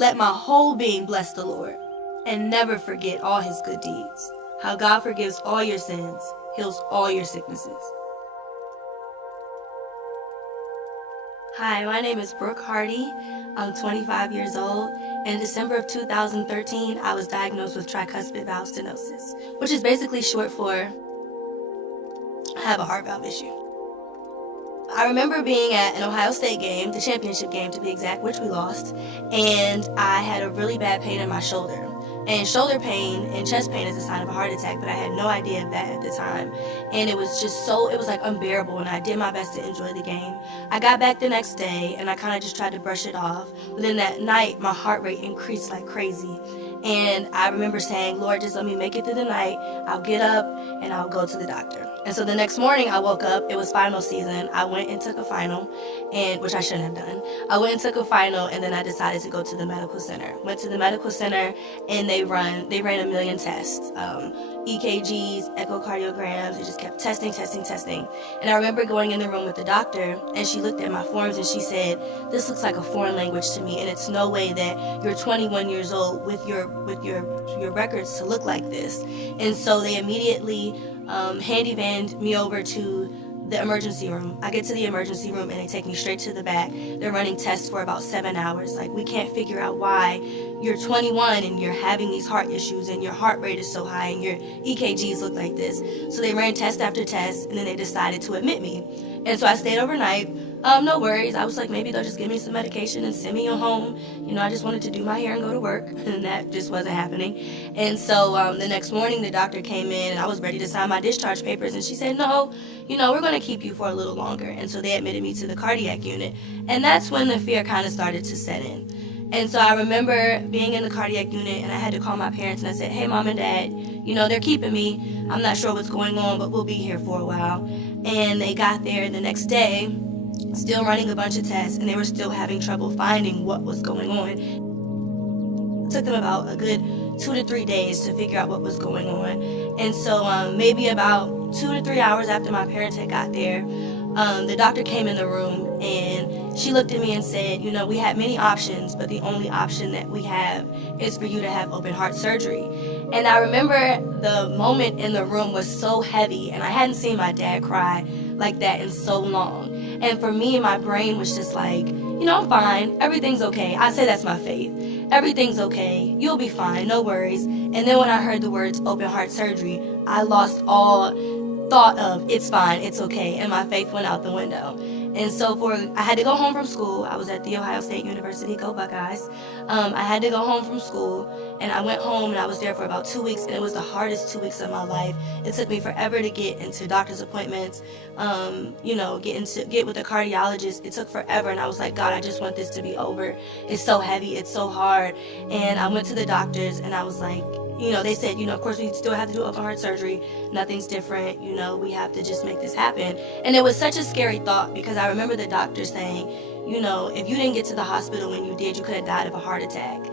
Let my whole being bless the Lord, and never forget all his good deeds. How God forgives all your sins, heals all your sicknesses. Hi, my name is Brooke Hardy. I'm 25 years old. In December of 2013, I was diagnosed with tricuspid valve stenosis, which is basically short for I have a heart valve issue. I remember being at an Ohio State game, the championship game to be exact, which we lost, and I had a really bad pain in my shoulder. And shoulder pain and chest pain is a sign of a heart attack, but I had no idea of that at the time. And it was just it was like unbearable, and I did my best to enjoy the game. I got back the next day, and I kind of just tried to brush it off. But then that night, my heart rate increased like crazy. And I remember saying, Lord, just let me make it through the night. I'll get up, and I'll go to the doctor. And so the next morning, I woke up. It was final season. I went and took a final, which I shouldn't have done. I went and took a final, and then I decided to go to the medical center. Went to the medical center, and they ran 1 million tests, EKGs, echocardiograms. They just kept testing. And I remember going in the room with the doctor, and she looked at my forms, and she said, this looks like a foreign language to me, and it's no way that you're 21 years old with your records to look like this. And so they immediately handy-vanned me over to the emergency room. I get to the emergency room and they take me straight to the back. They're running tests for about 7 hours. Like, we can't figure out why you're 21 and you're having these heart issues and your heart rate is so high and your EKGs look like this. So they ran test after test, and then they decided to admit me. And so I stayed overnight. No worries. I was like, maybe they'll just give me some medication and send me home. I just wanted to do my hair and go to work, and that just wasn't happening. And so the next morning, the doctor came in, and I was ready to sign my discharge papers, and she said, no, we're going to keep you for a little longer. And so they admitted me to the cardiac unit, and that's when the fear kind of started to set in. And so I remember being in the cardiac unit, and I had to call my parents, and I said, hey, Mom and Dad, they're keeping me. I'm not sure what's going on, but we'll be here for a while. And they got there the next day, still running a bunch of tests, and they were still having trouble finding what was going on. It took them about a good 2 to 3 days to figure out what was going on. And so maybe about 2 to 3 hours after my parents had got there, the doctor came in the room, and she looked at me and said, we had many options, but the only option that we have is for you to have open heart surgery. And I remember the moment in the room was so heavy, and I hadn't seen my dad cry like that in so long. And for me, my brain was just like, I'm fine. Everything's okay. I say that's my faith. Everything's okay. You'll be fine. No worries. And then when I heard the words open heart surgery, I lost all thought of it's fine, it's okay, and my faith went out the window. And so I had to go home from school. I was at the Ohio State University, go Buckeyes. I had to go home from school, and I went home, and I was there for about 2 weeks, and it was the hardest 2 weeks of my life. It took me forever to get into doctor's appointments, get with the cardiologist. It took forever, and I was like, God, I just want this to be over. It's so heavy, it's so hard. And I went to the doctors, and I was like, they said, of course we still have to do open heart surgery. Nothing's different. We have to just make this happen. And it was such a scary thought, because I remember the doctor saying, if you didn't get to the hospital when you did, you could have died of a heart attack.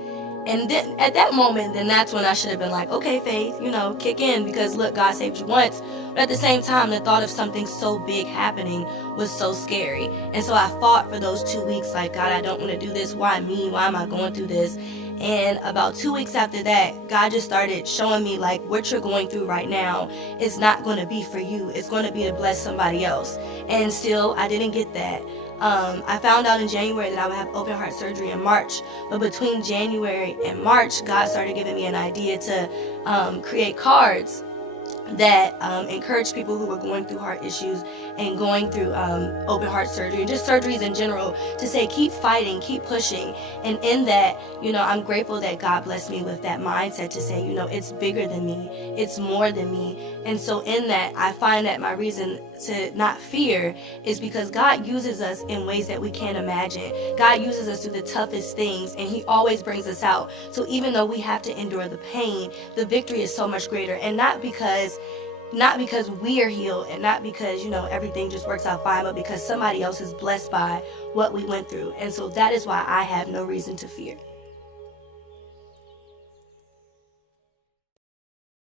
And then at that moment, then that's when I should have been like, okay, faith, kick in, because look, God saved you once. But at the same time, the thought of something so big happening was so scary. And so I fought for those 2 weeks, like, God, I don't want to do this. Why me? Why am I going through this? And about 2 weeks after that, God just started showing me, like, what you're going through right now is not going to be for you. It's going to be to bless somebody else. And still, I didn't get that. I found out in January that I would have open heart surgery in March. But between January and March, God started giving me an idea to create cards that encourage people who were going through heart issues and going through open heart surgery and just surgeries in general, to say, keep fighting, keep pushing. And in that, I'm grateful that God blessed me with that mindset to say, it's bigger than me, it's more than me. And so in that, I find that my reason to not fear is because God uses us in ways that we can't imagine. God uses us through the toughest things, and he always brings us out. So even though we have to endure the pain, the victory is so much greater. And not because we are healed, and not because everything just works out fine, but because somebody else is blessed by what we went through. And so that is why I have no reason to fear.